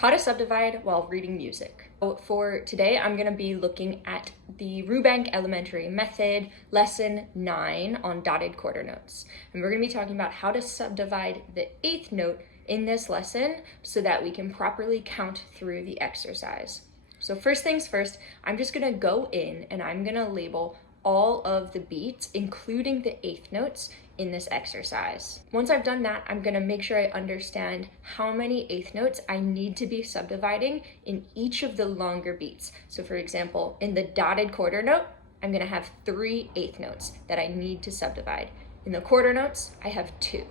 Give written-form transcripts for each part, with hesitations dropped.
How to subdivide while reading music. So for today, I'm going to be looking at the Rubank Elementary Method, Lesson 9 on dotted quarter notes. And we're going to be talking about how to subdivide the eighth note in this lesson so that we can properly count through the exercise. So first things first, I'm just going to go in and I'm going to label all of the beats, including the eighth notes, in this exercise. Once I've done that, I'm gonna make sure I understand how many eighth notes I need to be subdividing in each of the longer beats. So for example, in the dotted quarter note, I'm gonna have 3 eighth notes that I need to subdivide. In the quarter notes, I have 2.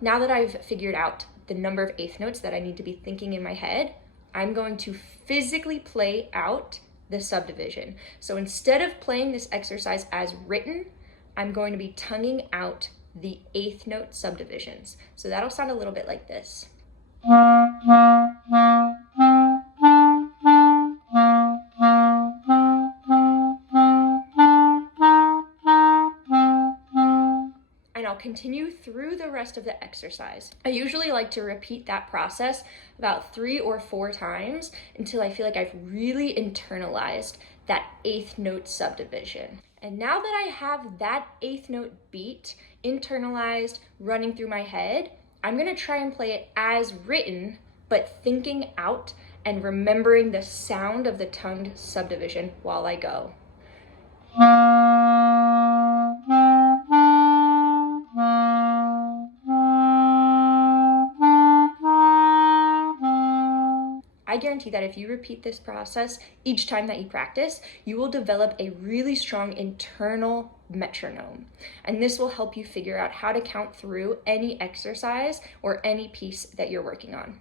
Now that I've figured out the number of eighth notes that I need to be thinking in my head, I'm going to physically play out the subdivision. So instead of playing this exercise as written, I'm going to be tonguing out the eighth note subdivisions. So that'll sound a little bit like this. And I'll continue through the rest of the exercise. I usually like to repeat that process about 3 or 4 times until I feel like I've really internalized that eighth note subdivision. And now that I have that eighth note beat internalized, running through my head, I'm gonna try and play it as written, but thinking out and remembering the sound of the tongued subdivision while I go. I guarantee that if you repeat this process each time that you practice, you will develop a really strong internal metronome. And this will help you figure out how to count through any exercise or any piece that you're working on.